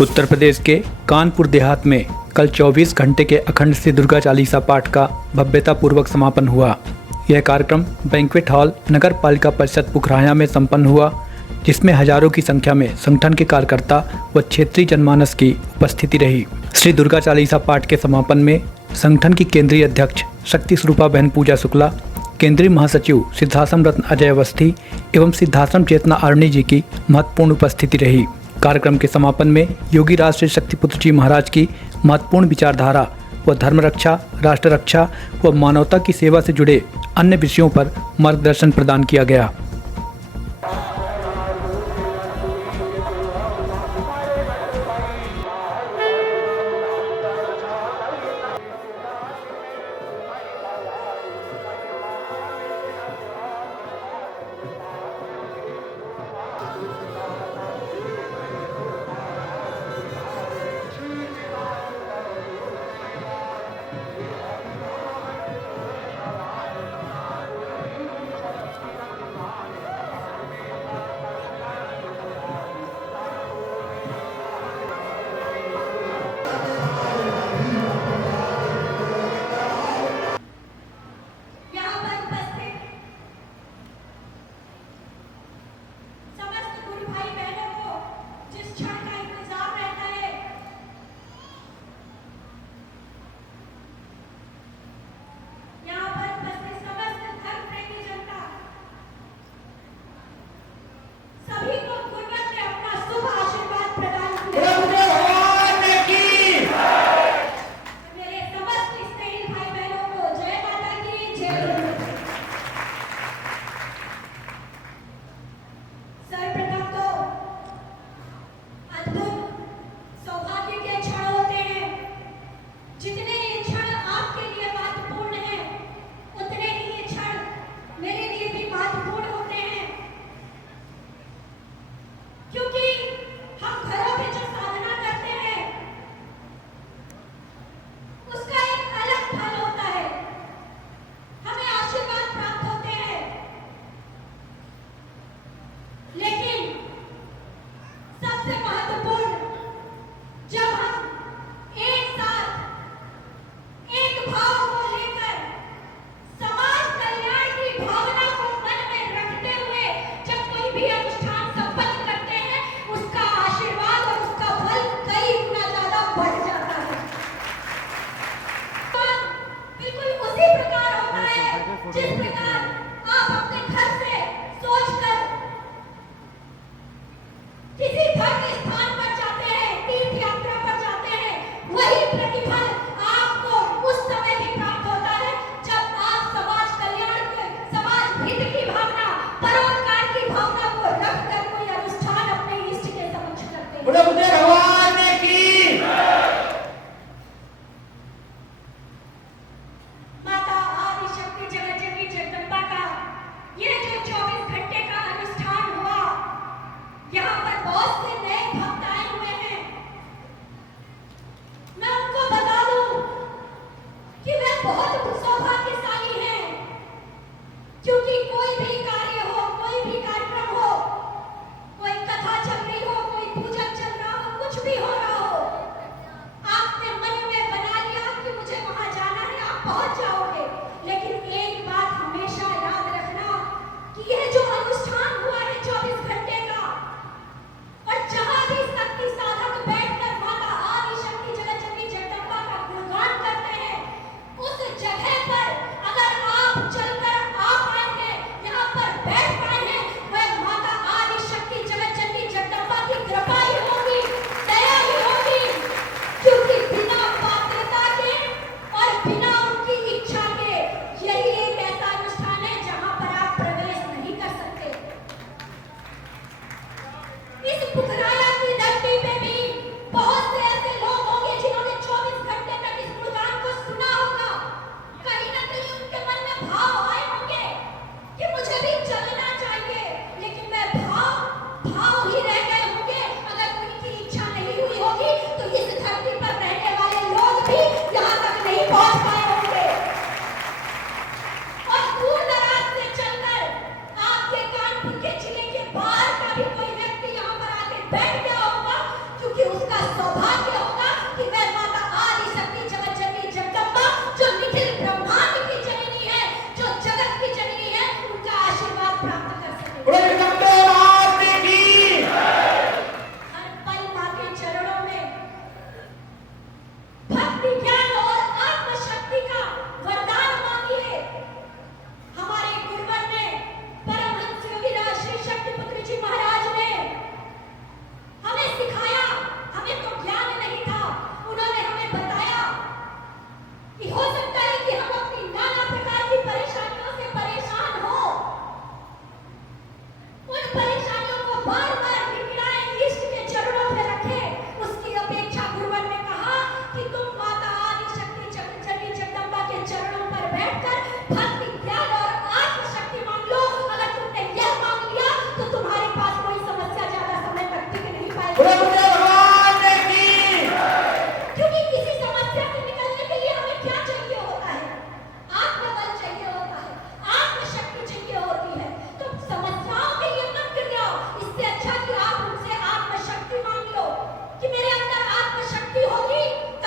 उत्तर प्रदेश के कानपुर देहात में कल 24 घंटे के अखंड श्री दुर्गा चालीसा पाठ का भव्यतापूर्वक समापन हुआ। यह कार्यक्रम बैंक्वेट हॉल नगर पालिका परिषद पुखराया में संपन्न हुआ, जिसमें हजारों की संख्या में संगठन के कार्यकर्ता व क्षेत्रीय जनमानस की उपस्थिति रही। श्री दुर्गा चालीसा पाठ के समापन में संगठन की केंद्रीय अध्यक्ष शक्ति स्वरूपा बहन पूजा शुक्ला, केंद्रीय महासचिव सिद्धाश्रम रत्न अजय अवस्थी एवं सिद्धाश्रम चेतना आरणी जी की महत्वपूर्ण उपस्थिति रही। कार्यक्रम के समापन में योगी राष्ट्रीय शक्तिपुत्र जी महाराज की महत्वपूर्ण विचारधारा व धर्म रक्षा, राष्ट्र रक्षा व मानवता की सेवा से जुड़े अन्य विषयों पर मार्गदर्शन प्रदान किया गया। जिस प्रकार आप अपने घर से सोचकर किसी धर्म स्थान पर जाते हैं, तीर्थ यात्रा पर जाते हैं, वही प्रतिफल आपको उस समय भी प्राप्त होता है जब आप समाज कल्याण के, समाज हित की भावना, परोपकार की भावना को रखकर कोई अनुष्ठान अपने इष्ट के समक्ष करते हैं। भगवान की पूजन चल रहा हो, कुछ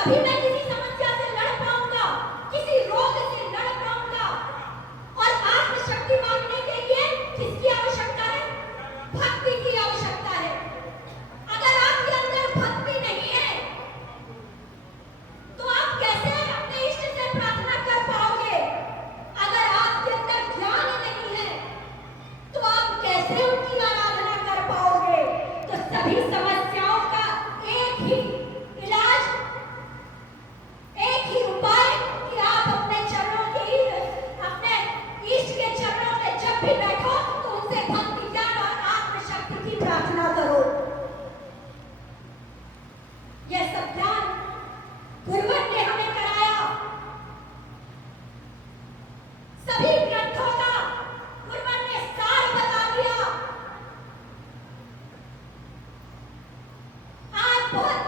तभी मैं किसी समस्या से लड़ पाऊंगा, किसी रोग से लड़ पाऊंगा। और आत्मशक्ति मांगने के लिए किसकी आवश्यकता है? भक्ति की आवश्यकता है। अगर आपके अंदर भक्ति नहीं है तो आप कैसे अपने इष्ट से प्रार्थना कर पाओगे? अगर आपके अंदर ज्ञान नहीं है तो आप कैसे उनकी आराधना कर पाओगे? तो सभी समस्याओं का एक ही इलाज, एक ही उपाय कि आप अपने चरणों की, अपने इष्ट के चरणों में जब भी बैठो तो उनसे भक्ति, ज्ञान और आत्मशक्ति की प्रार्थना करो। यह सब ज्ञान गुरुवर ने हमें कराया। सभी ग्रंथों का गुरुवर ने सार बता दिया। आज बहुत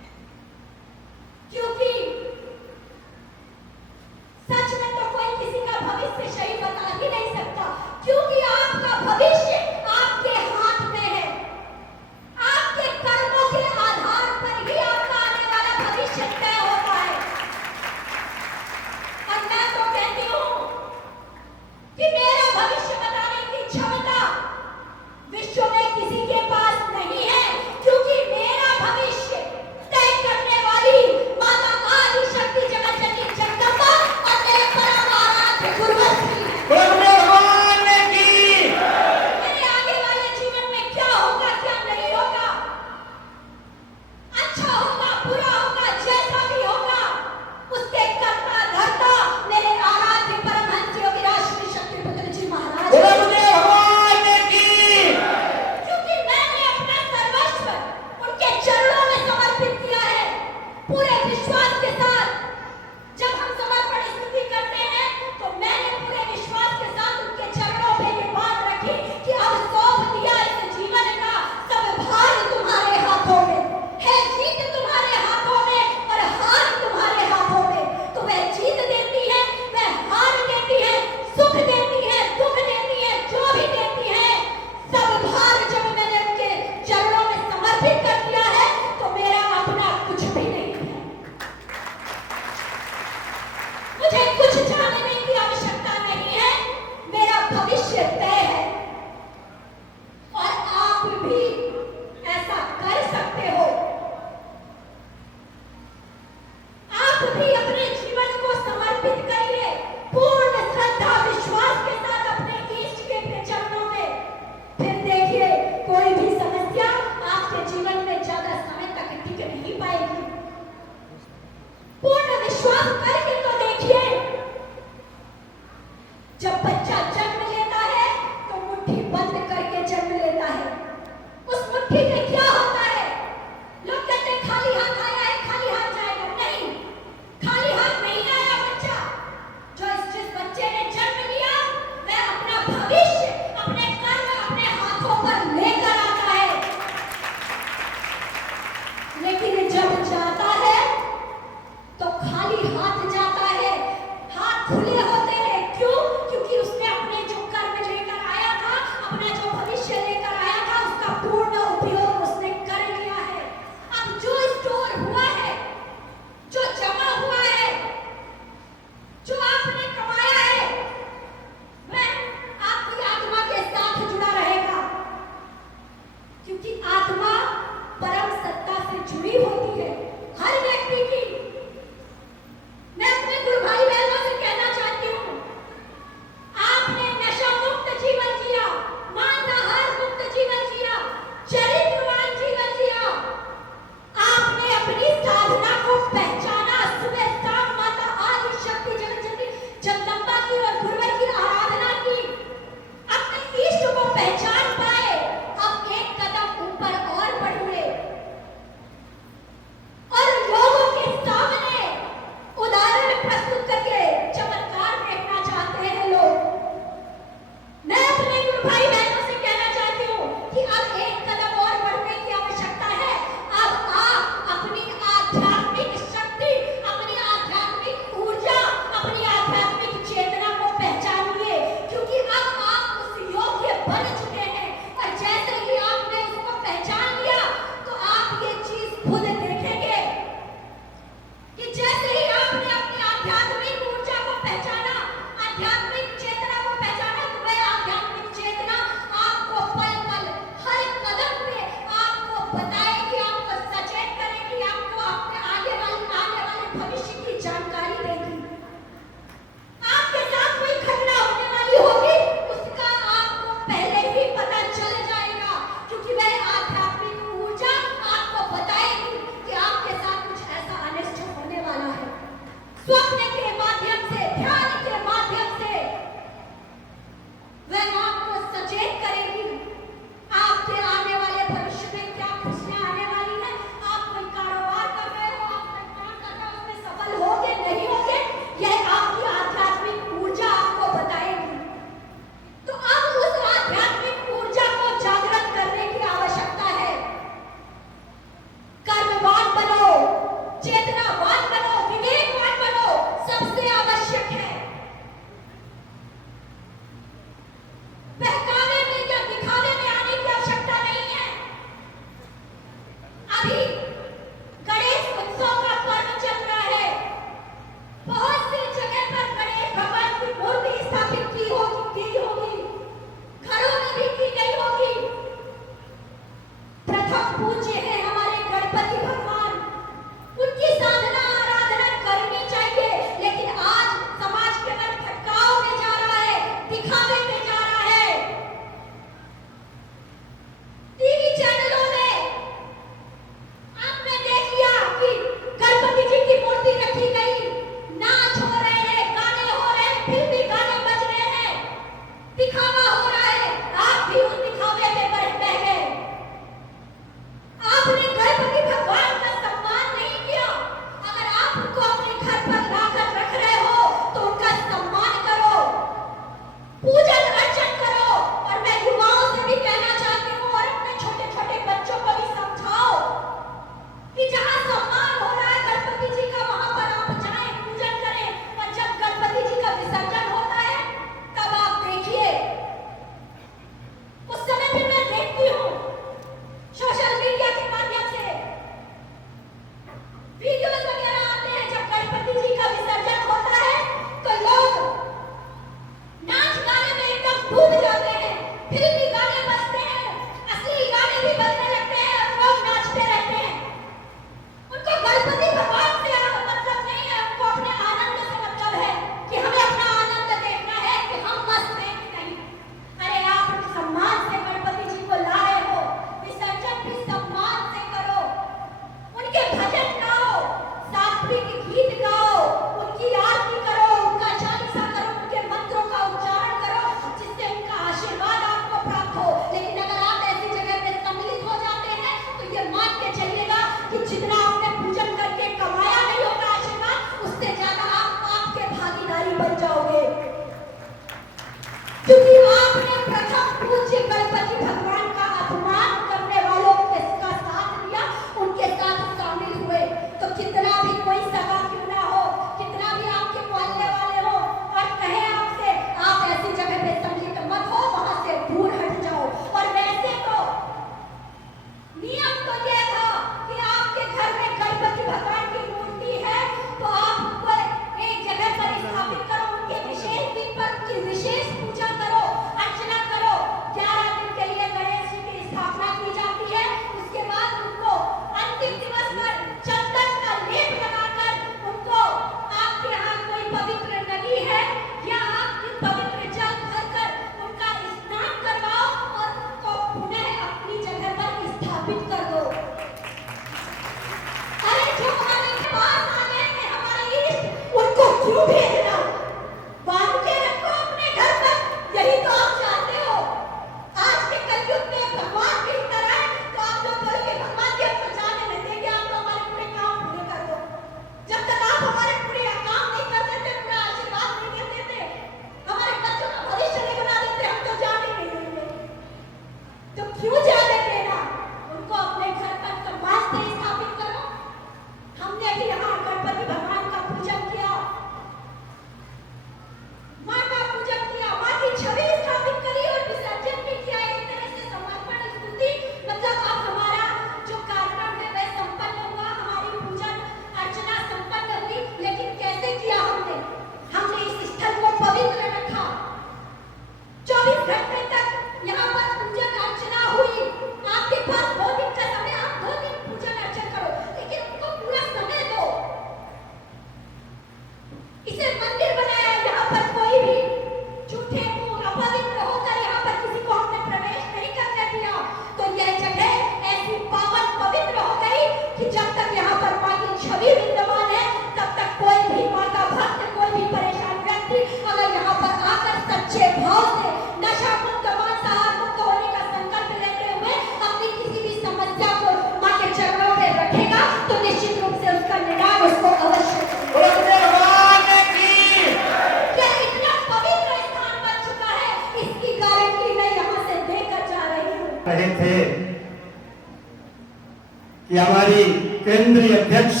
कि हमारी केंद्रीय अध्यक्ष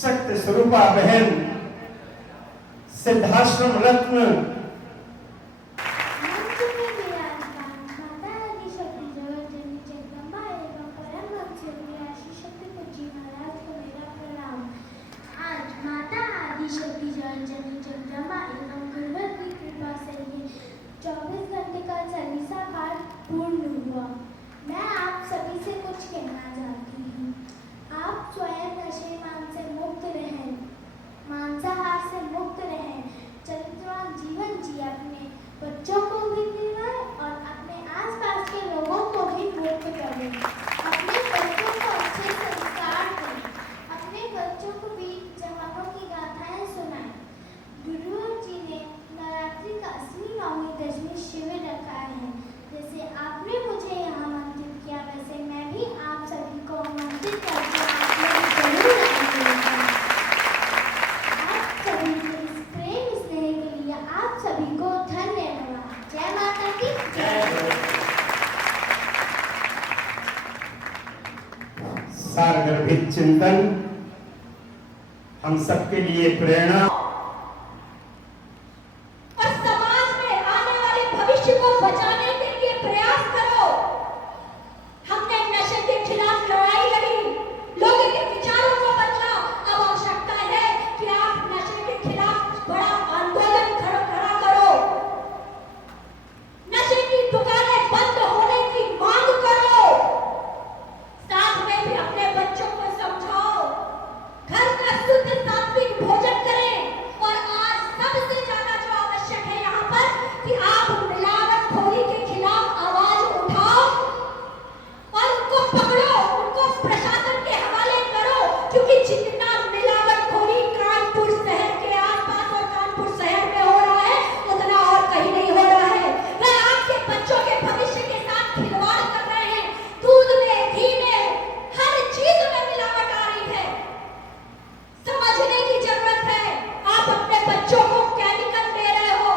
शक्ति स्वरूपा बहन सिद्धाश्रम रत्न मैं आप सभी से कुछ कहना चाहती हूँ। आप स्वयं नशे मान से मुक्त रहें, मांसाहार से मुक्त रहें, चरित्रवान जीवन जिए, अपने बच्चों को भी दिलाएं और अपने आसपास के लोगों को भी मुक्त करें। अपने बच्चों को अच्छे संस्कार दें, अपने बच्चों को भी जवानों की गाथाएं सुनाएं। गुरु जी ने नवरात्रि का 8वीं 9वीं 10वीं शिविर रखा है। जैसे आपने मुझे यहाँ आमंत्रित किया, वैसे मैं भी आप सभी को आमंत्रित करती हूँ। आप सभी के इस प्रेम स्नेह के लिए आप सभी को धन्यवाद। जय माता की जय। सारगर्भित चिंतन हम सबके लिए प्रेरणा और समाज में आने वाले भविष्य को बचाने के लिए प्रयास करो। हमने नशे के खिलाफ लड़ाई लड़ी, लोगों के विचारों को बदला। अब आवश्यकता है कि आप नशे के खिलाफ बड़ा आंदोलन खड़ा करो। नशे की दुकानें बंद होने की मांग करो। साथ में भी अपने बच्चों को समझाओ, घर का शुद्ध सात्विक भोजन करें। और आज सबसे ज्यादा जो आवश्यक है यहाँ पर कि आप मिलावटखोरी के खिलाफ आवाज उठाओ और उनको पकड़ो, उनको प्रशासन के हवाले करो। क्योंकि जितना मिलावटखोरी कानपुर शहर के आसपास और कानपुर शहर में हो रहा है, उतना और कहीं नहीं हो रहा है। वह आपके बच्चों के भविष्य के साथ खिलवाड़ कर रहे हैं। दूध में, घी में, हर चीज में मिलावट आ रही है। समझने की जरूरत है। आप अपने बच्चों को केमिकल दे रहे हो।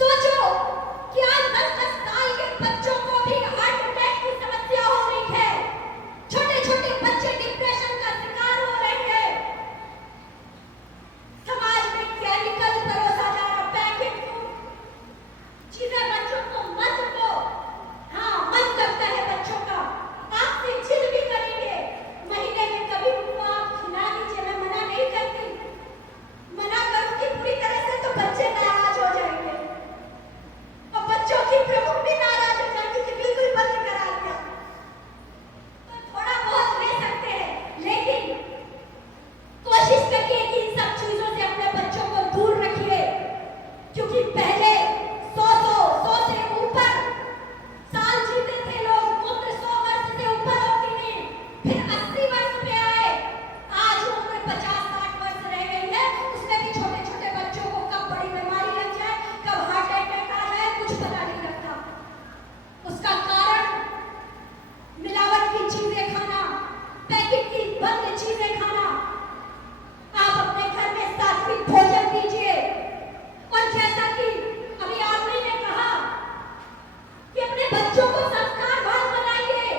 सोचो कि आज 10-10 साल के बच्चों को भी हार्ट अटैक की समस्या हो रही है। छोटे छोटे बच्चे डिप्रेशन का शिकार हो रहे हैं। समाज में केमिकल परोसा जा रहा, पैकेट फूड चीजें बच्चों को मत दो। हाँ, मन करता है बच्चों का, आपसे जिद भी करेंगे। महीने में कभी उनको आप खिला दीजिए, मैं मना नहीं करती। मना करूंगी पूरी तरह से तो बच्चे नाराज हो जाएंगे और बच्चों की प्रमुख भी नाराज हो जाएंगे कि बिल्कुल बंद करा दिया। तो थोड़ा बहुत ले सकते हैं, लेकिन कोशिश करिए कि इन सब चीजों से अपने बच्चों को दूर रखिए। क्योंकि पहले 100 से ऊपर साल जीते थे लोग, उम्र 100 वर्ष से ऊपर होती है। फिर 80 वर्ष पे आए, आज उम्र 50-60 वर्ष रह गई है। उसमें भी छोटे छोटे बच्चों को कब बड़ी बीमारी लग जाए, कब हार्ट अटैक आ जाए, कुछ पता नहीं लगता। उसका कारण मिलावट की चीजें खाना, पैकेट की बंद चीजें खाना। आप अपने घर में सात्विक भोजन दीजिए। और जैसा कि अभी आपने ने कहा कि अपने बच्चों को संस्कारवान बनाइए,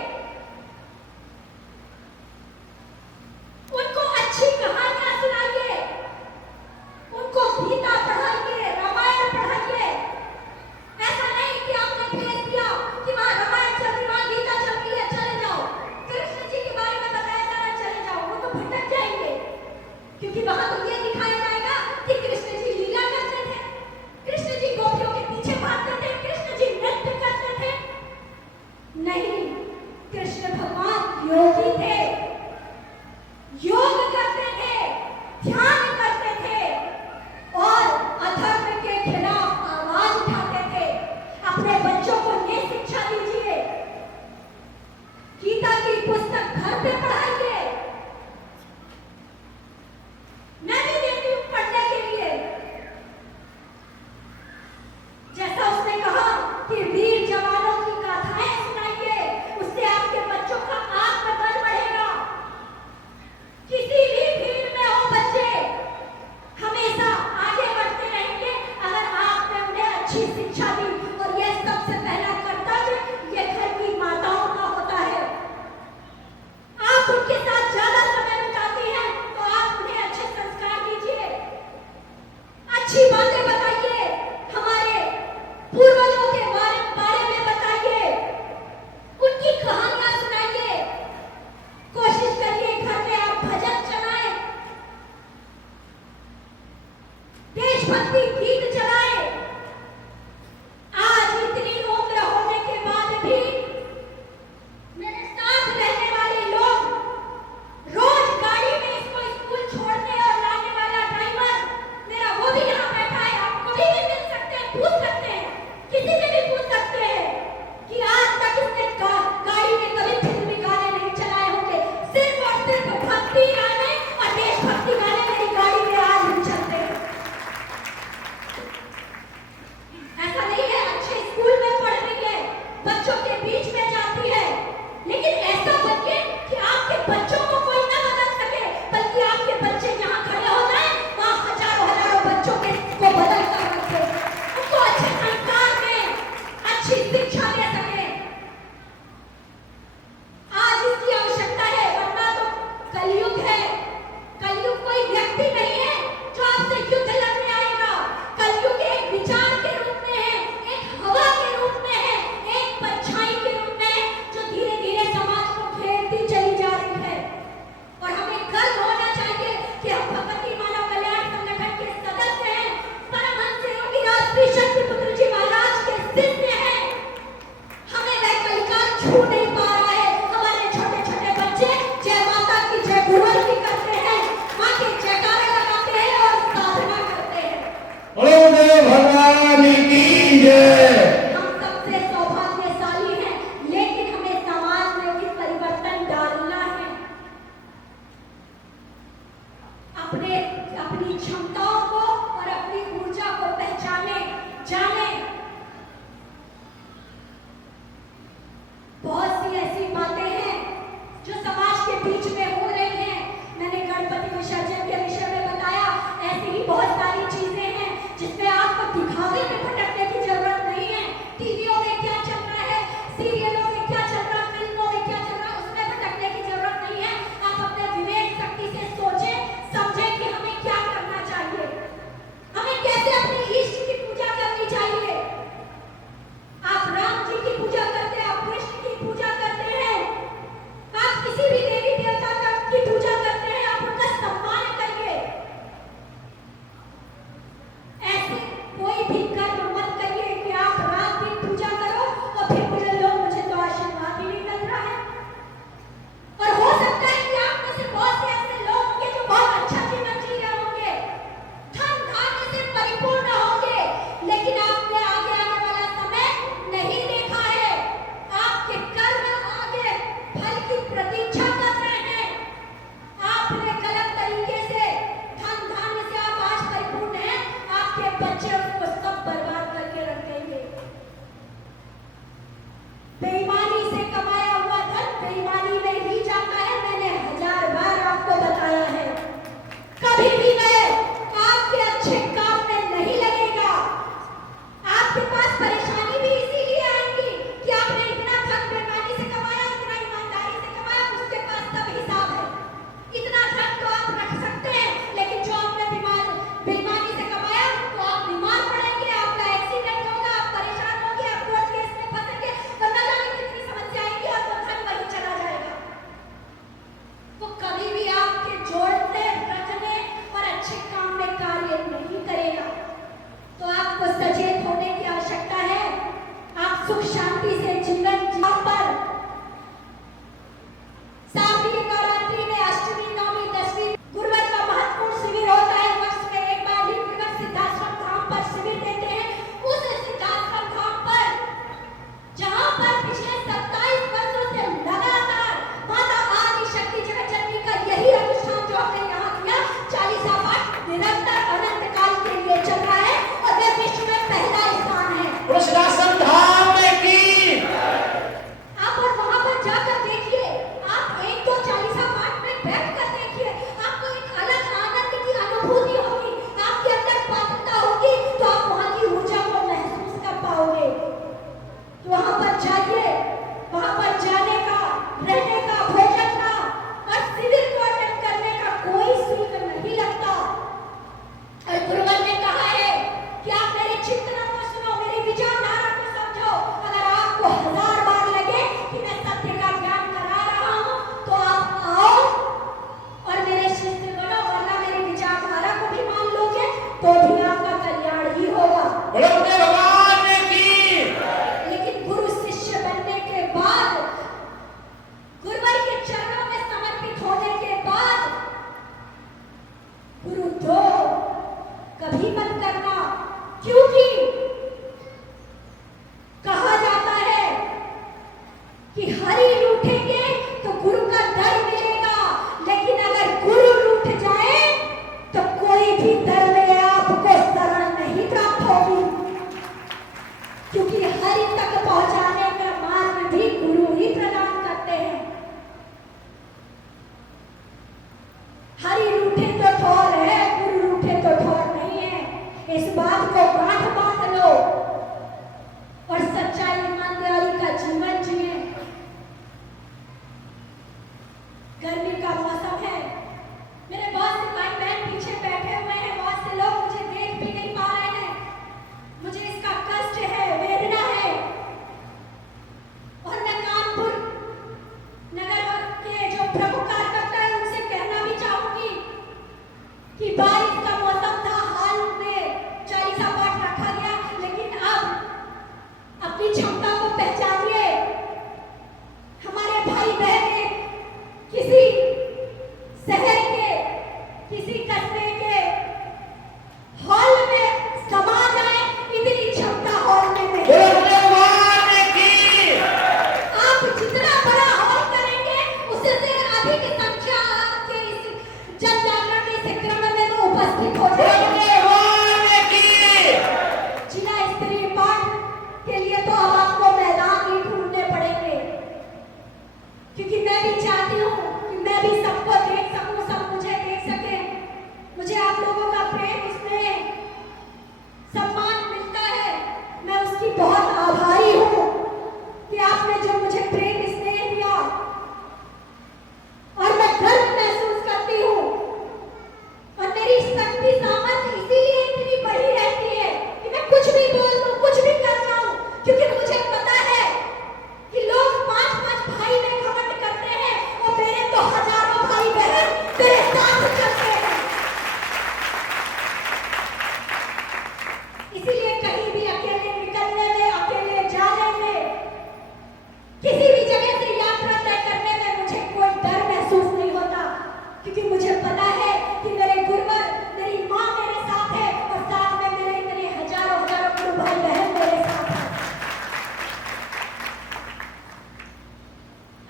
उनको अच्छी कहानियां सुनाइए, उनको गीता पढ़ाइए, रामायण पढ़ाइए। ऐसा नहीं कि आपने भेज दिया कि वहां रामायण चल रही, वहां गीता चल रही है, चले जाओ। कृष्ण जी के बारे में बताया जा रहा है, चले जाओ। वो तो भटक जाएंगे, क्योंकि वहां तो ये दिखाया जाएगा कि कृष्ण जी लीला करते थे, कृष्ण जी गोपियों के पीछे भागते थे, कृष्ण जी नृत्य करते थे। नहीं, कृष्ण भगवान योगी थे, योग करते थे, ध्यान करते थे और अधर्म के खिलाफ आवाज उठाते थे। अपने बच्चों को ये शिक्षा दीजिए। गीता की पुस्तक घर पे पढ़ाइए। मैं भी देती हूँ पढ़ने के लिए। जैसा उसने कहा कि वीर जवानों की गाथाएं सुनाइए, उससे आपके बच्चों का आत्मबल बढ़ेगा। किसी अपने अपनी क्षमताओं को और अपनी ऊर्जा को पहचाने, जाने। बहुत सी ऐसी बातें हैं जो समाज के बीच में हो रही हैं। मैंने गणपति विसर्जन के विषय में बताया, ऐसी ही बहुत सारी चीजें हैं जिसमें आपको दिखावे में भटकने की जरूरत नहीं है। टीवियों में क्या चल रहा है, सीरियलों में क्या चल रहा है, फिल्मों में क्या चल रहा है, उसमें भटकने की जरूरत नहीं है। आप अपने विवेक शक्ति से सोचें, समझें कि हमें क्या करना चाहिए, हमें कैसे अपने इष्ट की पूजा करनी चाहिए। आप राम जी की पूजा करते हैं, आप कृष्ण की पूजा करते हैं, आप किसी भी देवी देवता की पूजा करते हैं, आप उनका सम्मान करिए। ऐसे कोई भी कर्म मत करिए कि आप रात दिन पूजा करो और फिर मुझे तो आशीर्वाद ही नहीं मिल रहा है। और हो सकता है कि आप में से बहुत से ऐसे लोग होंगे जो बहुत अच्छा जीवन जी रहे होंगे, धन धान्य से परिपूर्ण होंगे, लेकिन आपने आगे आने वाला समय नहीं देखा है। आपके कर्म आगे फल की प्रतीक्षा कर रहे हैं। आपने गलत तरीके से धन धान्य से आप आज परिपूर्ण हैं, आपके बच्चे उसको सब बर्बाद करके रख देंगे। बेईमानी से कमाया हुआ धन बेईमानी में ही जाता है। मैंने 1000 बार आपको बताया है, कभी भी वह आपके अच्छे काम में नहीं लगेगा। आपके पास परेशानी भी इसीलिए आएगी कि आपने इतना धन बेईमानी से कमाया, इतना ईमानदारी से कमाया, उसके पास सब हिसाब है। इतना धन तो आप रख सकते हैं, लेकिन जो आपने बेईमानी से कमाया तो आप बीमार पड़ेंगे, आपका एक्सीडेंट होगा, आप परेशान होंगे, आप कोर्ट केस में फंसेंगे, तो न जाने कितनी समस्या आएगी और वो धन वहीं चला जाएगा। वो कभी भी आपके जोड़ने, रखने और अच्छे काम में कार्य नहीं करेगा। तो आपको सचेत होने की आवश्यकता है। आप सुख शांति से जीवन जीवन पर सावनी नवरात्रि में अष्टमी, नवमी, दशमी गुरुवार का महत्वपूर्ण शिविर होता है। वर्ष में एक बार ही गुरुवार सिद्धाश्रम धाम पर शिविर देते हैं। उस सिद्धाश्रम धाम पर जहां पर पिछले 27 वर्षों से लगातार माता आदि शक्ति जगतजननी का यही अनुष्ठान जो हमने यहाँ किया, 40 पाठ निरंतर अनंत काल के लिए चल रहा है और वह विश्व में पहला स्थान है। वृषभासन धाम की आप और वहां पर जाकर देखिए, आप एक तो 40 पाठ में बैठ कर देखिए, आपको एक अलग आनंद की अनुभूति होगी, आपके अंदर पात्रता होगी, तो आप वहां की ऊर्जा को महसूस कर पाओगे। तो वहां पर जाइए, वहां पर जाने का, रहने का, भोजन का और शिविर को अटेंड करने का कोई शुल्क नहीं लगता। और गुरुवर ने कहा है कि आप मेरे चिंतनों को सुनो, मेरी विचारधारा को समझो। अगर आपको 1000 बार लगे कि मैं सत्य का ज्ञान करा रहा हूं, तो आप आओ और मेरे शिष्य बनो, वरना मेरी विचारधारा को भी मान लोगे तो भी आपका कल्याण ही होगा। बोलो भगवान की। लेकिन गुरु शिष्य बनने के बाद, गुरुवर के चरणों में समर्पित होने के बाद, गुरु दो कभी मत करना, क्योंकि कहा जाता है कि हरि रूठेंगे तो गुरु का दर मिलेगा, लेकिन अगर गुरु रूठ जाए तो कोई भी दर में आपको शरण नहीं प्राप्त होगी, क्योंकि हरि तक पहुंचाने का मार्ग भी गुरु ही प्रदान करते हैं। हरि रूठे तो ठोर है, गुरु रूठे तो ठोर नहीं है। इस बात को गांठ बांध लो और सच्चाई ईमानदारी का जीवन जिए। गर्मी का मौसम है, मेरे बहुत से भाई बहन पीछे बैठे हुए हैं, बहुत से लोग मुझे देख भी नहीं पा रहे हैं। मुझे इसका कष्ट है, वेदना है। और मैं कानपुर नगर के जो प्रमुख कार्यकर्ता है उनसे कहना भी चाहूंगी कि बारिश का मौसम था, हाल में 40 पाठ रखा गया, लेकिन अब अपनी क्षमता को पहचानिए। हमारे भाई बहन किसी शहर के, किसी कस्बे के हॉल में समा जाए, इतनी क्षमता हॉल में नहीं। भगवान की। आप जितना बड़ा हॉल करेंगे, उससे अधिक संख्या आपके इस जन जागरण में, इस क्रम उपस्थित हो जाए। जिला स्तरीय पाठ के लिए तो अब आपको मैदान ही ढूंढने पड़ेंगे, क्योंकि मैं भी चाहती हूँ कि मैं भी सबको देख सकूं, सब मुझे देख सके। मुझे आप लोगों का प्रेम, स्नेह, सम्मान मिलता है, मैं उसकी बहुत आभारी हूँ कि आपने जो मुझे प्रेम स्नेह दिया, और मैं गर्व महसूस करती हूँ। और मेरी शक्ति सामर्थ्य इसीलिए इतनी बड़ी रहती है कि मैं कुछ भी बोल दूं, कुछ भी कर जाऊं, क्योंकि मुझे पता है कि लोग 5-5 भाई में घमंड करते हैं और मेरे तो हजारों भाई बहन मेरे साथ चलते हैं। इसीलिए कहीं भी अकेले निकलने में, अकेले जाने में, किसी भी जगह से यात्रा तय करने में मुझे कोई डर महसूस नहीं होता, क्योंकि मुझे पता है कि मेरे गुरुवर, मेरी माँ मेरे साथ है और साथ में मेरे इतने हजारों गुरु भाई बहन मेरे साथ हैं।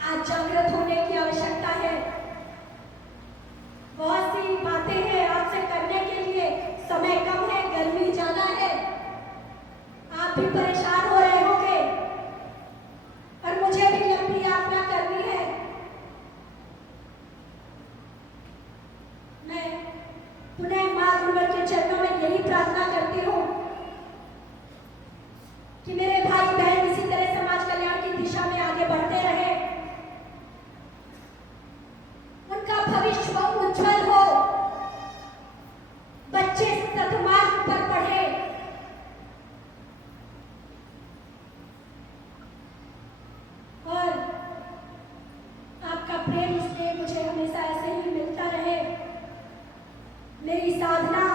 आज जागृत होने की आवश्यकता है। बहुत सी बातें हैं आपसे करने के लिए, समय कम है, गर्मी ज्यादा है, आप भी परेशान हो रहे होंगे और मुझे भी लंबी यात्रा करनी है। मैं पुनः मां गुरुवर के चरणों में यही प्रार्थना करती हूँ कि मेरे भाई बहन इसी तरह समाज कल्याण की दिशा में आगे बढ़ते रहे, उनका भविष्य उज्जवल हो, बच्चे सद्मार्ग पर पढ़े, और आपका प्रेम स्नेह मुझे हमेशा ऐसे ही मिलता रहे। मेरी साधना,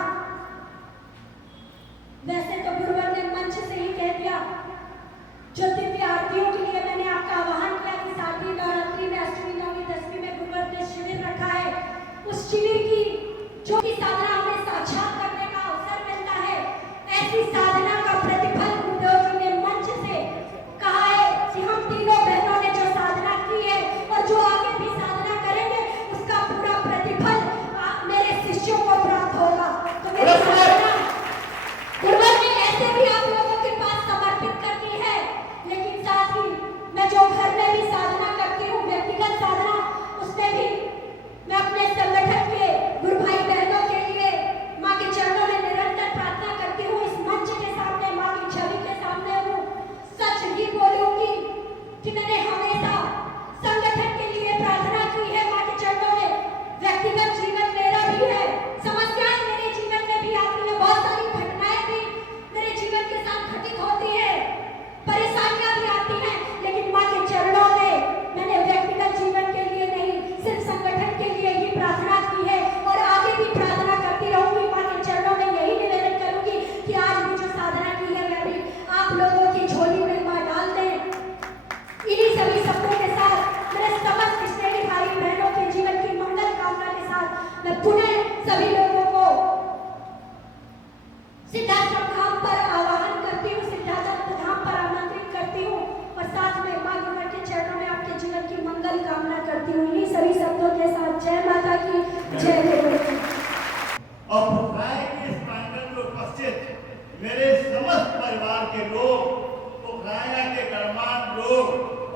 वैसे तो गुरुवर ने मंच से ही कह दिया, जो दिव्य आरतियों के लिए मैंने आपका आह्वान किया कि 7वीं नवरात्रि में, 8वीं 9वीं 10वीं में गुरुवर ने शिविर रखा है, उस शिविर की जो की साधना हमें साक्षात करने का अवसर मिलता है, ऐसी साधना का प्रतिफल गुरुदेव जी ने मंच से कहा है कि हम तीनों बहनों ने जो साधना की है और जो आगे भी साधना करेंगे, उसका पूरा प्रतिफल मेरे शिष्यों को प्राप्त होगा। तो मेरी साधना गुरुवर ने ऐसे भी आप लोगों के पास समर्पित कर दी है, लेकिन साथ ही मैं जो घर में भी साधना करती हूँ, व्यक्तिगत साधना, उसमें भी मैं अपने संगठन के गुरु भाई बहनों के लिए माँ के चरणों में निरंतर प्रार्थना करती हूँ। इस मंच के सामने, माँ की छवि के सामने हूँ, सच ही बोलूंगी कि मैंने हमेशा संगठन के लिए प्रार्थना की है माँ के चरणों में। व्यक्तिगत जीवन मेरा भी है, समस्याएं मेरे जीवन में भी आती है, बहुत सारी घटनाएं भी मेरे जीवन के साथ घटित होती है, परेशानियां भी आती हैं, लेकिन माँ के चरणों में मैंने व्यक्तिगत जीवन के लिए नहीं, सिर्फ संगठन के लिए ही प्रार्थना की है और आगे भी प्रार्थना करती रहूंगी। माँ के चरणों में यही निवेदन करूंगी कि आज भी जो साधना की है, मैं भी आप लोगों की झोली में माँ डाल दें। इन्हीं सभी शब्दों के साथ मेरे समस्त स्नेही भाई बहनों के जीवन की मंगल कामना के साथ मैं पुनः सभी लोगों को सिद्धाश्रम धाम पर आवाहन करती हूँ, सिद्धाश्रम धाम पर आमंत्रित करती हूँ और साथ में माँ गुरुवर के चरणों में आपके जीवन की मंगल कामना करती हूँ। इन्हीं सभी शब्दों के साथ जय माता की, जय गुरुदेव। और पुखराय के इस प्रांगण में उपस्थित मेरे समस्त परिवार के लोग, पुखराया के गणमान्य लोग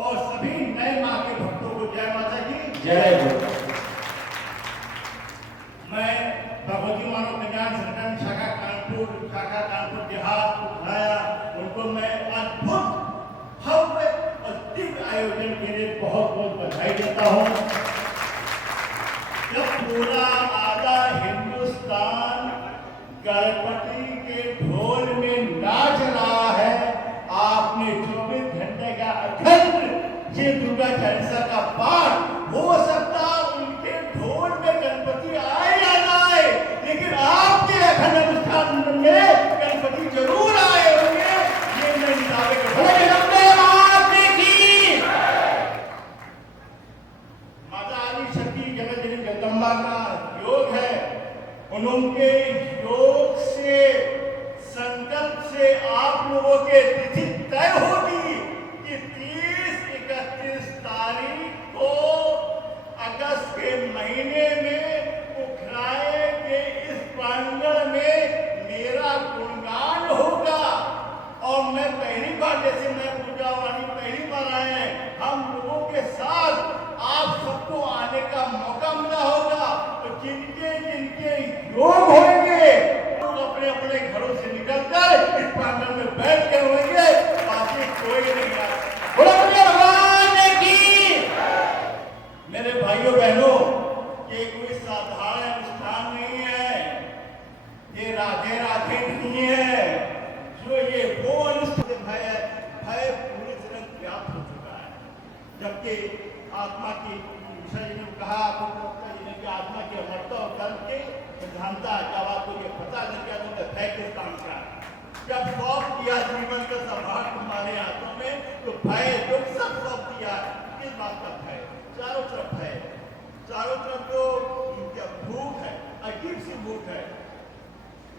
और सभी नए माँ के भक्तों को जय माता की, जय गुरु। मैं भगवती मानव कल्याण संगठन शाखा कानपुर देहात पुखराया, उनको मैं अद्भुत भव्य और दिव्य आयोजन के लिए बहुत बहुत बधाई देता हूँ। जब पूरा आधा हिंदुस्तान गणपति के ढोल में नाच रहा है, आपने 24 घंटे का अखंड ये दुर्गा चालीसा का पाठ, हो सकता उनके ढोल में गणपति आए या ना आए, लेकिन आपके अखंड अनुष्ठान में गणपति जरूर आए होंगे, ये मैं दावे करता हूं। माता आदि शक्ति जगत जगदम्बा का योग है, उनके योग से, संकल्प से आप लोगों के तिथि तय होगी कि 30-31 तारीख को अगस्त के महीने में पुखराए के इस प्रांगण जिनके जिनके योग होंगे लोग अपने अपने घरों से निकलकर इस प्रांगण में बैठ के होंगे, बाकी कोई नहीं आया। बोलो भगवान की। मेरे भाइयों बहनों, ये कोई साधारण अनुष्ठान नहीं है, ये राधे राधे नहीं है। जो ये वो अनुष्ठान भय है, भय पूरी तरह व्याप्त हो चुका है। जबकि आत्मा की ईश्वर जी ने कहा, कि आत्मा की अमरता और कर्म की प्रधानता, जब आपको ये पता लग गया तो भय किस काम का है। जब सौंप दिया जीवन का संभाल तुम्हारे हाथों में, तो भय दुख सब सौंप दिया। किस बात का भय? चारों तरफ है, चारों तरफ जो भूख है, अजीब सी भूख है,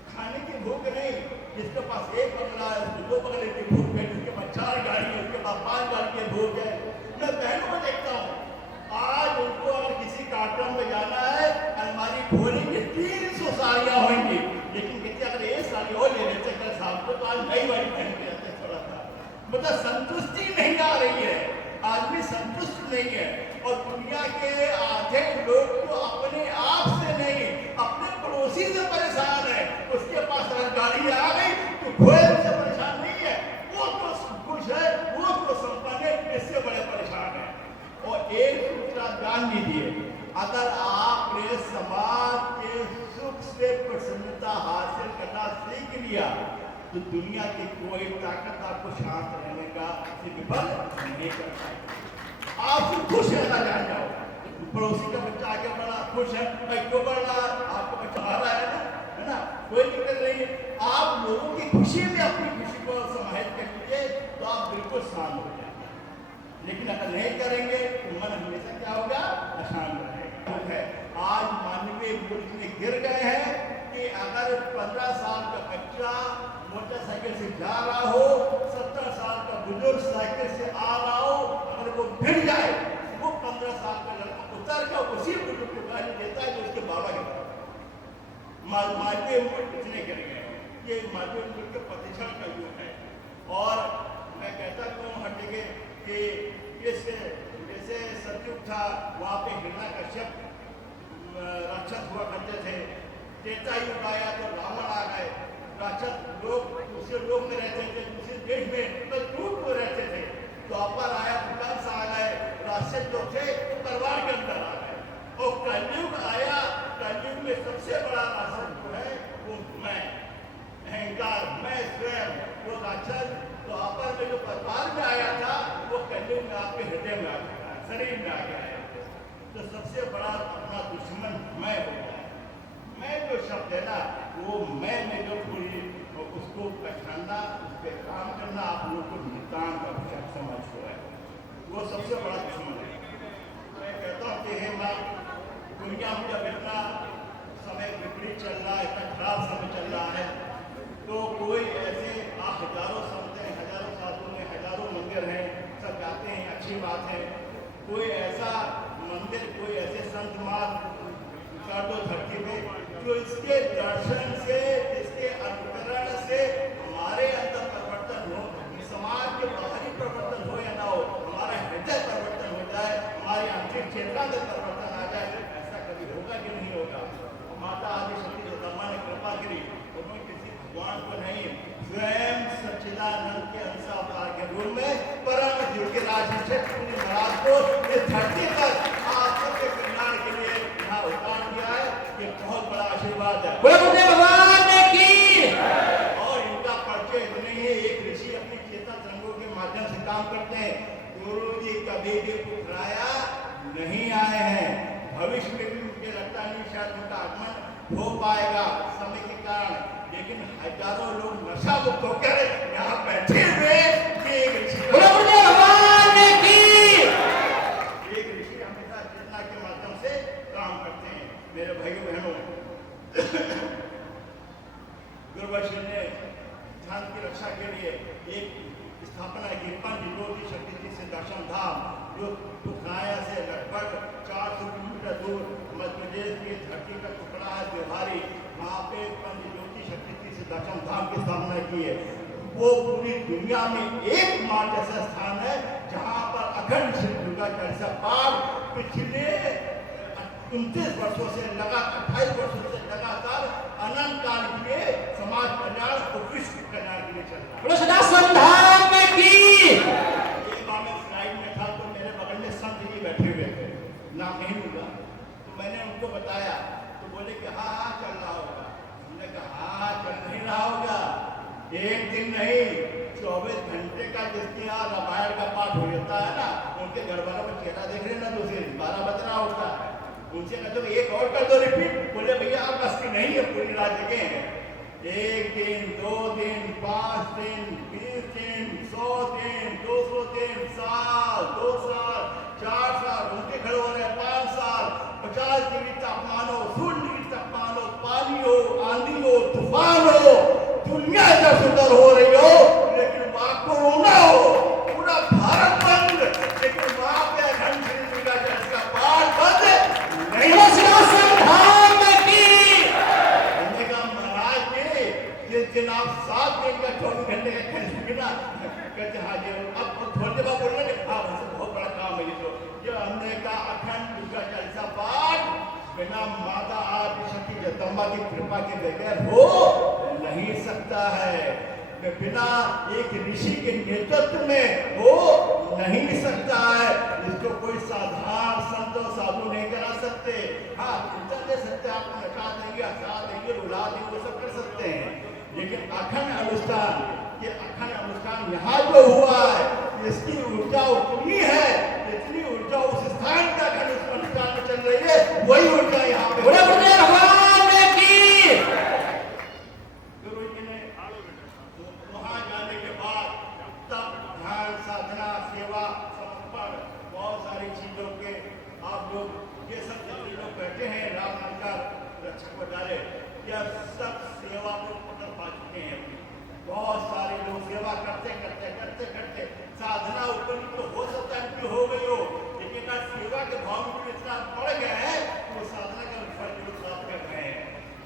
खाने की भूख नहीं। जिसके पास एक बंगला है उसको 2 बंगले की भूख है, जिसके पास 4 गाड़ी है उसके पास 5 गाड़ी की भूख है। मैं बहनों को देखता हूँ, आज उनको अगर किसी कार्यक्रम में जाना है, अलमारी खोलेंगे 300 साड़ियाँ होंगी, लेकिन कहते अगर एक साड़ी और ले लेते कल शाम को तो आज नई वाली पहन के जाते थोड़ा सा। मतलब संतुष्टि नहीं आ रही है, आदमी संतुष्ट नहीं है। और दुनिया के आधे लोग तो अपने आप से नहीं, अपने पड़ोसी से परेशान है। उसके पास अगर गाड़ी आ गई तो घोड़े से परेशान नहीं है, वो तो खुश है, वो तो संपन्न है, इससे बड़े परेशान है। और एक दूसरा ध्यान दीजिए, अगर आपने समाज के सुख से प्रसन्नता हासिल करना सीख लिया तो दुनिया की कोई ताकत आपको शांत रहने का विफल नहीं कर पाएगी। आप खुश रहना जान जाओ, पड़ोसी का बच्चा आगे बढ़ा खुश है, क्यों बढ़ रहा, आपका बच्चा आ रहा है ना, कोई दिक्कत नहीं है। आप लोगों की खुशी में अपनी खुशी को समाहित कर लीजिए तो आप बिल्कुल शांत हो जाएंगे। लेकिन अगर नहीं करेंगे तो मन हमेशा क्या होगा, अशांत रहेगा। आज मानवीय मुल्क में गिर गए हैं कि अगर 15 साल का बच्चा मोटरसाइकिल से जा रहा हो, 70 साल का बुजुर्ग साइकिल से आ रहा हो, अगर वो भिड़ जाए, वो 15 साल का लड़का उतर कर उसी बुजुर्ग को गाली देता है जो उसके बाबा के तरफ। मानवीय मुल्क कितने गिर गए, ये मानवीय मुल्क के प्रतिक्षण का युग है। और मैं कहता हूँ हर जगह कि जैसे सतयुग था, वहाँ पे हिरण्यकश्यप राक्षस हुआ करते थे। त्रेता युग आया तो रावण आ गए, राक्षस लोग दूसरे लोग में रहते थे, दूसरे देश में तो दूर में रहते थे। द्वापर आया तो कंस आ गए, राक्षस जो थे तो परिवार के अंदर आ गए। और कलयुग आया, कलयुग में सबसे बड़ा राक्षस जो है वो मैं, अहंकार, मैं स्वयं, वो राक्षस द्वापर में जो परिवार में आया था वो कलयुग में आपके हृदय में आ गया, शरीर में आ गया है। तो सबसे बड़ा अपना दुश्मन मैं हो गया। मैं जो शब्द है ना, वो मैं में जो पूरी उसको पहचानना, उस पर काम करना आप लोग को नितांत आवश्यक समझ हो है, वो सबसे बड़ा दुश्मन है। मैं कहता हूँ कि हे माँ, दुनिया में जब इतना समय विपरीत चल रहा है, इतना खराब समय चल रहा है, तो कोई ऐसे आप हजारों संत हैं, हजारों साधु हैं, हजारों मंदिर हैं, सब जाते हैं, अच्छी बात है। कोई ऐसा मंदिर, कोई ऐसे संत मार्ग कर दो धरती में जो इसके दर्शन से, इसके अनुकरण से हमारे अंदर परिवर्तन हो, समाज के बाहरी परिवर्तन हो या ना हो, हमारा हृदय परिवर्तन हो जाए, हमारी आंतरिक चेतना में परिवर्तन आ जाए। ऐसा कभी होगा कि नहीं होगा? माता आदि शक्ति जगदम्बा ने कृपा करी, उन्होंने किसी भगवान को नहीं, स्वयं सच्चिदानंद के अंश अवतार के रूप में परम योगीराज महाराज को इस धरती पर आप सबके कल्याण के लिए यहाँ उतार दिया है। ये बहुत बड़ा आशीर्वाद है भगवान की। और इनका परिचय इतने ही, एक ऋषि अपनी चेतना तरंगों के माध्यम से काम करते हैं। गुरु जी कभी भी पुकारा नहीं आए हैं, भविष्य में भी मुझे लगता नहीं शायद उनका आगमन हो पाएगा समय के कारण। लेकिन हजारों लोग नशा मुक्त होकर यहाँ बैठे हुए, एक ऋषि हमेशा चेतना के माध्यम से काम करते हैं। मेरे भाइयों बहनों, गुरुवंश ने ध्यान की रक्षा के लिए एक स्थापना की, पंचज्योति शक्ति से दर्शन धाम, जो पुखराया से लगभग 400 किलोमीटर दूर मध्य प्रदेश की धरती का टुकड़ा है व्यवहारी, वहाँ पे पंचज्योति शक्ति से दर्शन धाम की स्थापना की है। वो पूरी दुनिया में एकमात्र ऐसा स्थान है जहाँ पर अखंड श्री दुर्गा चालीसा पाठ पिछले 29 वर्षों से लगातार 28 वर्षों से लगातार अनंत काल के लिए समाज कल्याण और विश्व कल्याण के लिए चल रहा है। बोलो सदा संधान की। एक बार मैं स्लाइड में था तो मेरे बगल में संत जी बैठे हुए थे, नाम नहीं लूंगा, तो मैंने उनको बताया तो बोले कि हाँ हाँ चल रहा होगा। हमने कहा हाँ चल नहीं रहा होगा, एक दिन नहीं 24 घंटे का जिसके यहाँ रामायण का पाठ हो जाता है ना, उनके घर वालों में चेहरा देख रहे ना, दूसरे 12 बज रहा होता है, उनसे कहते हो एक और कर दो रिपीट, बोले भैया आप बस की नहीं है, पूरी रात जगह हैं। 1 दिन 2 दिन 5 दिन 20 दिन 100 दिन 200 दिन, साल 2 साल 4 साल, उनके खड़े हो रहे 5 साल, 50 डिग्री तापमान हो, 0 डिग्री तापमान हो, पानी हो, आंधी हो, तूफान हो, दुनिया जब सुंदर हो रही हो, लेकिन माँ को रोना हो, पूरा भारत बंद, लेकिन माँ के अखंड श्री दुर्गा जयंती का पाठ बंद नहीं। बोलो सदा संधान की। हमने कहा महाराज जी जिस दिन आप 7 दिन का 24 घंटे का खेलेंगे ना, कहते हाँ जी अब थोड़ी देर बाद बोलना कि हाँ वैसे बहुत बड़ा काम है ये तो, जो हमने कहा अखंड दुर्गा चालीसा पाठ बिना माता आदि शक्ति जगदम्बा की कृपा के बगैर हो नहीं सकता है, बिना एक ऋषि के नेतृत्व में हो नहीं सकता है, जिसको कोई साधारण संत और साधु नहीं करा सकते। हाँ चिंता दे सकते, आपको नचा देंगे, हंसा देंगे, रुला देंगे, वो सब कर सकते हैं, लेकिन अखंड अनुष्ठान, ये अखंड अनुष्ठान यहाँ जो हुआ है इसकी ऊर्जा उतनी है, जितनी ऊर्जा उस स्थान का अखंड अनुष्ठान में चल रही है, वही ऊर्जा यहाँ पे बोलो गुरुदेव भगवान की। गुरु जी ने वहां जाने के बाद तब ध्यान साधना सेवा समर्पण बहुत सारी चीजों के आप लोग ये सब जितने लोग बैठे हैं राम नाम का रक्षक बटाले, यह सब सेवा को पकड़ पा चुके हैं। बहुत सारे लोग सेवा करते करते करते करते साधना ऊपर तो हो सकता है कि हो गई हो, लेकिन आज सेवा के भाव में इतना बढ़ गए हैं तो साधना का फल जो प्राप्त कर रहे हैं।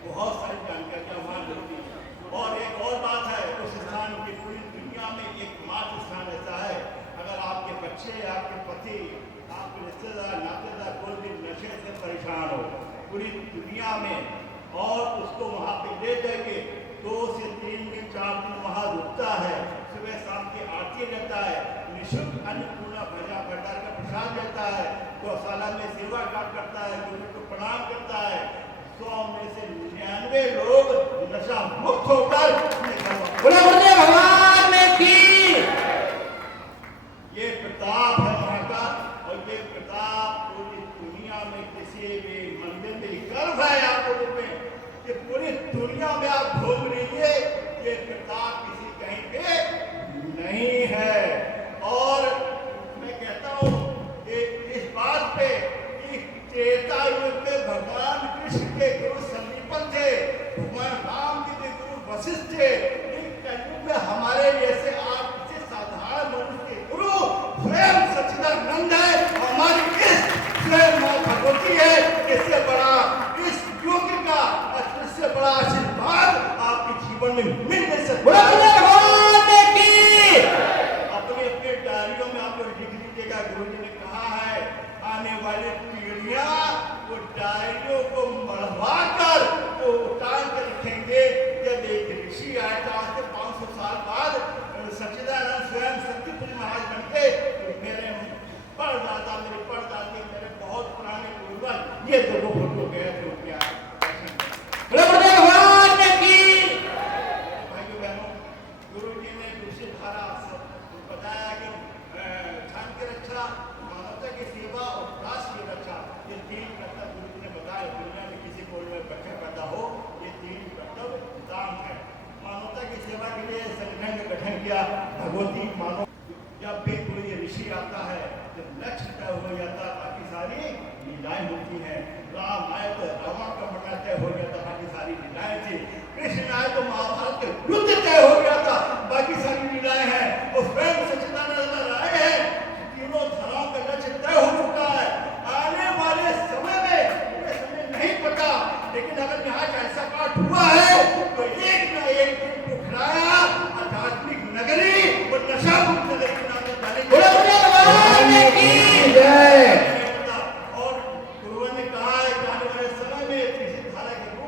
बहुत सारी जानकारियां वहां मिलती हैं। और एक और बात है, उस स्थान की पूरी दुनिया में एकमात्र स्थान ऐसा है, अगर आपके बच्चे, आपके पति, आपके रिश्तेदार, नातेदार कोई भी नशे से परेशान हो पूरी दुनिया में, और उसको वहाँ पे ले जाएंगे, 2 से 3 दिन 4 दिन वहाँ रुकता है, सुबह शाम की आरती रहता है, निःशुल्क अन्नपूर्णा भंडार का प्रसाद देता है, गौशाला में सेवा करता है, गुरु को प्रणाम करता है, 100 में से 99 लोग नशा मुक्त होकर बोलो गुरुदेव भगवान की। ये प्रताप है वहाँ का, और ये प्रताप पूरी दुनिया में किसी भी मंदिर में गर्व है आप लोगों में कि पूरी दुनिया में आप घूम लीजिए, ये प्रताप किसी कहीं पे नहीं है। और मैं कहता हूँ इस बात पे कि त्रेता युग में भगवान कृष्ण के गुरु संदीपन थे, भगवान राम जी के गुरु वशिष्ठ थे, कलयुग में हमारे जैसे आप किसी साधारण मनुष्य के गुरु स्वयं सच्चिदानंद है, हमारी इस स्वयं मां भगवती है। इससे बड़ा इस युग का इससे बड़ा आशीर्वाद आपके जीवन में मिल नहीं सकता। अपने अपने डायरियों में आप लोग लिख लीजिएगा, गुरु जी ने कहा है आने वाली पीढ़ियां वो डायरियों को मढ़वा कर वो टांग कर रखेंगे। जब एक ऋषि आया था आज से 500 साल बाद, सच्चिदानंद स्वयं सत्यपुरी महाराज बनके, तो मेरे परदादा, मेरे परदादी, मेरे बहुत पुराने पूर्वज ये दोनों फोटो गए थे क्या भाइयों बहनों। गुरु जी ने दूसरी धारा बताया कि धन की रक्षा, मानवता की सेवा और राष्ट्र की रक्षा, ये 3 कर्तव्य गुरु जी ने बताया। दुनिया में किसी कोई में बच्चा पैदा हो, ये 3 कर्तव्य दान है। मानवता की सेवा के लिए संगठन का गठन किया भगवती मानव। जब भी कोई ऋषि आता है, जब लक्ष्य तय हो जाता, बाकी सारी लीलाएं होती हैं। राम आए तो रावण का मरना तय हो गया था, बाकी सारी लीलाएं थी। कृष्ण आए तो महाभारत के युद्ध तय हो गया था, बाकी सारी लीलाएं हैं। और स्वयं सच्चिदानंद आए हैं, तीनों धराओं का लक्ष्य तय हो चुका है। आने वाले समय में ये समय नहीं पता, लेकिन अगर यहाँ ऐसा पाठ हुआ है तो एक न एक दिन उखड़ाया आध्यात्मिक नगरी और नशा मुक्त नगरी के नाम से और गुरुओं ने कहा है कि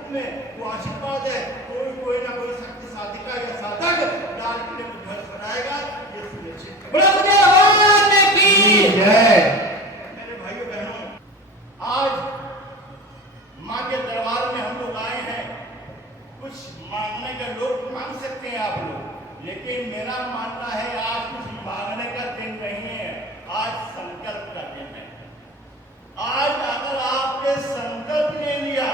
रूप में वो आशीर्वाद है, कोई ना कोई शक्ति साधिका या साधक डाल के लिए ध्वज बनाएगा, ये सुनिश्चित है। बोलो बुद्धे भगवान की मेरे भाइयों बहनों, आज माँ के दरबार में हम लोग आए हैं। कुछ मांगने का लोग मांग सकते हैं आप लोग, लेकिन मेरा मानना है आज कुछ मांगने का दिन नहीं है, आज संकल्प का दिन है। आज अगर आपने संकल्प ले लिया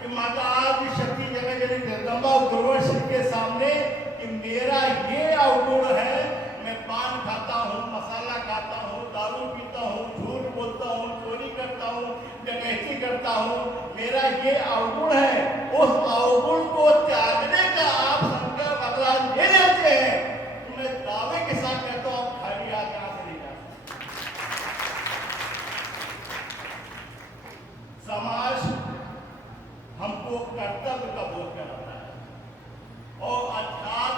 कि माता आदि शक्ति जगह जगह जगदम्बा गुरुवंश के सामने कि मेरा ये अवगुण है, मैं पान खाता हूँ, मसाला खाता हूँ, दारू पीता हूँ, झूठ बोलता हूँ, चोरी करता हूँ, डकैती करता हूँ, मेरा ये अवगुण है, उस अवगुण को त्यागने का आप संकल्प अगर ले लेते हैं तो मैं दावे के साथ कहता हूँ आप खाली हाथ यहाँ से नहीं जा सकते। समाज हमको कर्तव्य का बोध कराता है और अर्थात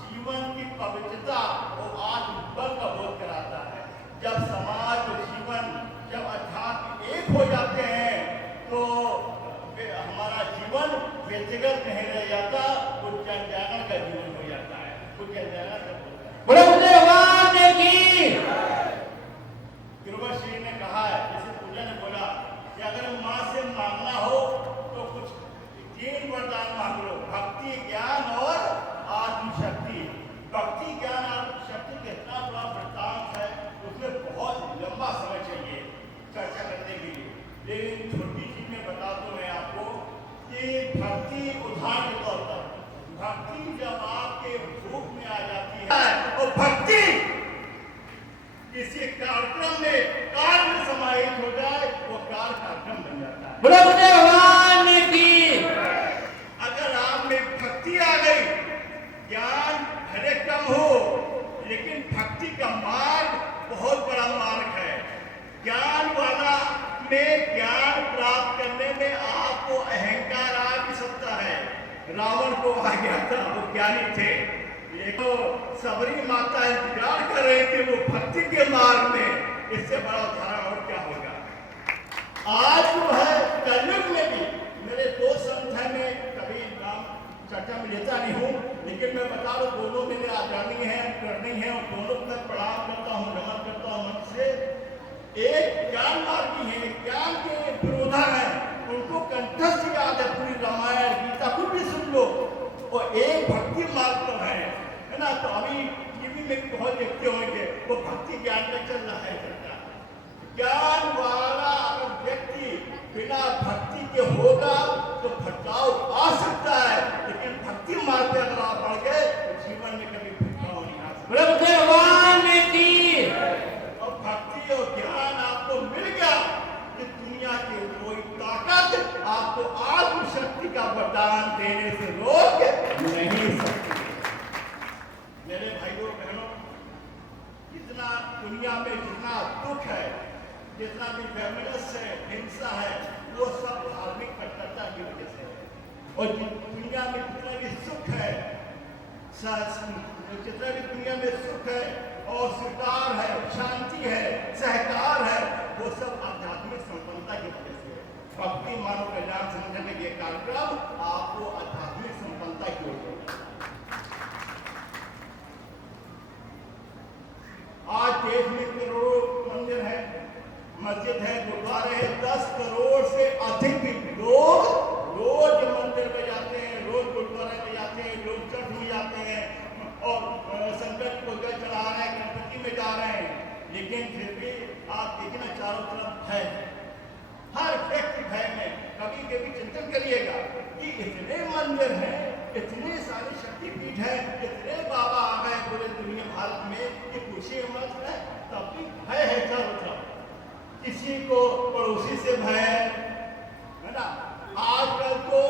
जीवन की पवित्रता और आत्मबल का बोध कराता है। जब समाज और जीवन जब अर्थात एक हो जाते हैं तो हमारा जीवन व्यक्तिगत नहीं रह जाता, कुछ जन जागरण का जीवन हो जाता है, कुछ जन जागरण का होता है। बोलो बुद्धे भगवान की गुरुवंश ने कहा है, जैसे पूजा ने बोला कि अगर माँ से मांगना हो तो कुछ 3 वरदान मांग लो, भक्ति, ज्ञान और आत्मशक्ति। भक्ति, ज्ञान, आत्मशक्ति कितना बड़ा वृत्तांत है, उसमें बहुत लंबा समय चाहिए चर्चा करने के लिए, लेकिन छोटी चीज में बता दूं मैं आपको कि भक्ति उदाहरण के तौर पर, भक्ति जब आपके रूप में आ जाती है और भक्ति किसी कार्यक्रम में काल में समाहित हो जाए वो काल कार्यक्रम बन जाता है। बोलो बुद्धे भगवान की अगर आप में भक्ति आ गई, ज्ञान भले कम हो लेकिन भक्ति का मार्ग बहुत बड़ा मार्ग है। ज्ञान वाला में ज्ञान प्राप्त करने में आपको अहंकार आ भी सकता है। रावण को आ गया था, वो ज्ञानी थे, लेकिन सबरी माता इंतजार कर रही थी वो भक्ति के मार्ग में। इससे बड़ा उदाहरण और क्या होगा। आज जो है कलयुग में भी मेरे 2 संत हैं, मैं कभी नाम चर्चा में लेता नहीं हूँ, लेकिन मैं बता रहा हूँ दोनों मेरे आदरणीय हैं, करनी है, और दोनों तक प्रणाम करता हूँ, नमन करता हूँ मन से। एक ज्ञान मार्गी है, ज्ञान के विरोधा है, उनको कंठस्थ याद है पूरी रामायण गीता, कुछ भी सुन लो, और एक भक्ति मार्ग पर है ना। तो अभी टीवी में बहुत देखते होंगे वो भक्ति ज्ञान में चल रहा है चर्चा। ज्ञान वाला अगर व्यक्ति बिना भक्ति के होगा तो भटकाव आ सकता है, लेकिन भक्ति मार्ग पे अगर आप बढ़ गए तो जीवन में कभी भटकाव नहीं आ सकता। बोलो बुद्धे भगवान की और भक्ति और ज्ञान आपको मिल गया कि दुनिया की कोई ताकत आपको आत्मशक्ति का वरदान देने से रोक नहीं सकती। मेरे भाइयों बहनों, जितना दुनिया में जितना दुख है, जितना भी वैमनस्य है, हिंसा है, वो सब धार्मिक कट्टरता की वजह से है। और दुनिया में जितना भी सुख है, जितना भी दुनिया में सुख है और स्वीकार है, शांति है, सहकार है, वो सब आध्यात्मिक संपन्नता की वजह से है। भक्ति मानव कल्याण संगठन के कार्यक्रम आपको आध्यात्मिक संपन्नता की ओर। आज देश में करोड़ों मंदिर है, मस्जिद है, गुरुद्वारे हैं, 10 करोड़ से अधिक लोग रोज मंदिर में जाते हैं, रोज गुरुद्वारे में जाते हैं, लोग चर्च में जाते हैं और संकट को जल चढ़ा रहे हैं, गणपति में जा रहे हैं। लेकिन फिर भी आप देखिए ना, चारों तरफ भय, हर व्यक्ति भय में। कभी कभी चिंतन करिएगा कि इतने मंदिर हैं, इतने सारे शक्तिपीठ हैं, इतने बाबा आ गए पूरे दुनिया भारत में कि पूछिए मत है, तब भी भय है चारों तरफ। किसी को पड़ोसी से भय है ना। आजकल तो